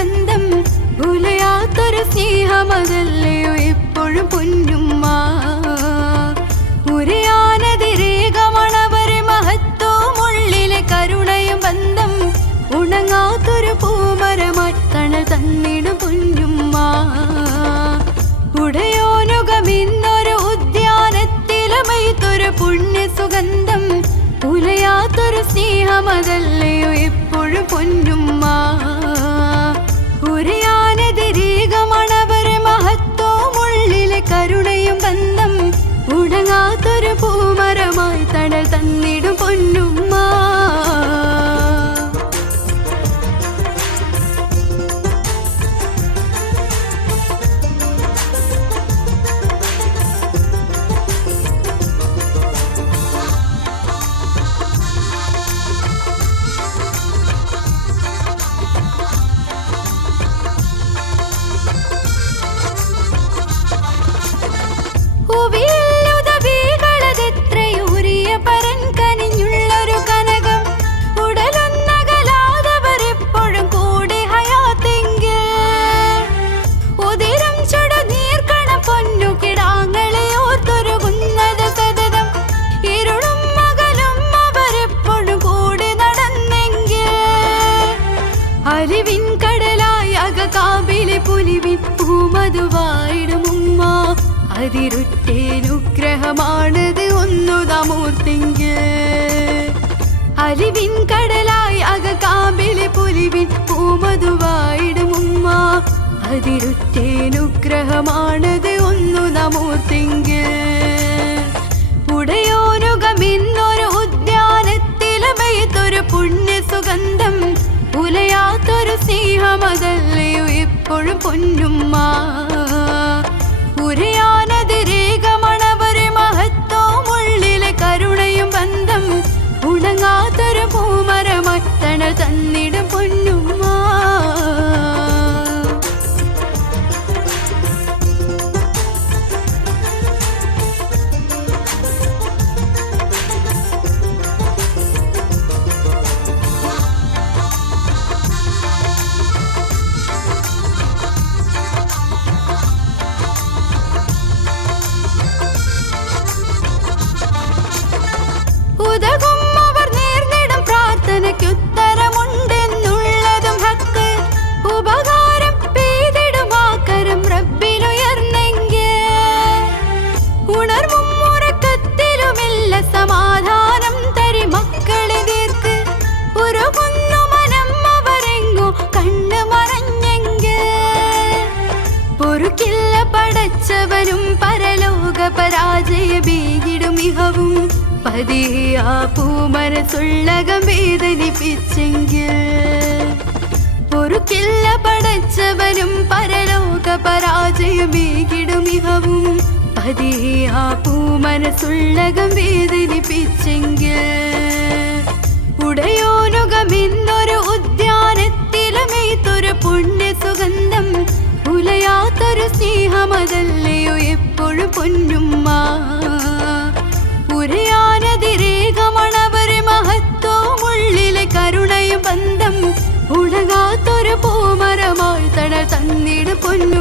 സുഗന്ധം ഉലയാത്തൊരു സ്നേഹമതല്ലയോ എപ്പോഴും പൊന്നുമ്മ. ഉരയാനതിരേകമണവരെ മഹത്വവും ഉള്ളിലെ കരുണയും ബന്ധം ഉണങ്ങാത്തൊരു പൂമരമായി തണൽ തന്നിടും പൊന്നുമ്മ. ഉടയോനുഗമിന്നൊരു ഉദ്യാനത്തിലമൈത്തൊരു പുണ്യ സുഗന്ധം ഉലയാത്തൊരു സ്നേഹമതല്ലയോ എപ്പോഴും പൊന്നുമ്മ. ഉരയാനതിരേകമണവരെ മഹത്വവും ഉള്ളിലെ കരുണയും ബന്ധം ഉണങ്ങാത്തൊരു പൂമരമായി തണൽ തന്നിടും പൊന്നുമ്മ. അലിവിൻ കടലായി അകകാമ്പിലെ പുലിവിൻ പൂമധുവായിടും ഉമ്മ. അതിരുറ്റേനുഗ്രഹമാണത് ഒന്നു നമൂർത്തിങ്ക്. അലിവിൻ കടലായി അകകാമ്പിലെ പുലിവിൻ പൂമധുവായിടും ഉമ്മ. അതിരുറ്റേനുഗ്രഹമാണത് ഒന്നു നമൂർത്തിങ്ക്. ഉടയോനുഗമിന്നൊരു ഉദ്യാനത്തിലമൈത്തൊരു പുണ്യ സുഗന്ധം ഉലയാത്തൊരു സ്നേഹമതല്ലയോ എപ്പോഴും പൊന്നുമ്മ. ഉരയാനതിരേകമണവരെ മഹത്വവും ഉള്ളിലെ കരുണയും ബന്ധം ഉണങ്ങാത്തൊരു പൂമരമായി തണൽ തന്നിടും പൊന്നുമ്മ. ഉതകും അവർ നേർന്നിടും പ്രാർത്ഥനയ്ക്കുത്തരമുണ്ടെന്നുള്ളതും ഹക്ക്. ഉപകാരം പെയ്തിടുമാക്കരം റബ്ബിലുയർന്നെങ്കിൽ ഉണർവും ഉറക്കത്തിലുമില്ല സമാധാനം തരി മക്കളെ തീർക്ക്. ഉരുകുന്നു മനം അവരെങ്ങോ കണ്ണു മറഞ്ഞെങ്കിൽ പൊറുക്കില്ല പടച്ചവനും പരലോക പരാജയ ഭീകിടും ഇഹവും. പതിയെ ആ പൂമനസുള്ളകം വേദനിപ്പിച്ചെങ്കിൽ പൊറുക്കില്ല പടച്ചവനും പരലോക പരാജയമേകിടും ഇഹവും. പതിയെ ആ പൂമനസുള്ളകം വേദനിപ്പിച്ചെങ്കിൽ ഉടയോനുഗമിന്നൊരു ഉദ്യാനത്തിലമൈത്തൊരു പുണ്യ സുഗന്ധം ഉലയാത്തൊരു സ്നേഹമതല്ലയോ എപ്പോഴും പൊന്നുമ്മ. ഉരയാനതിരേകമണവരെ മഹത്വവും ഉള്ളിലെ കരുണയും ബന്ധം ഉണങ്ങാത്തൊരു പൂമരമായി തണൽ തന്നിടും പൊന്നു.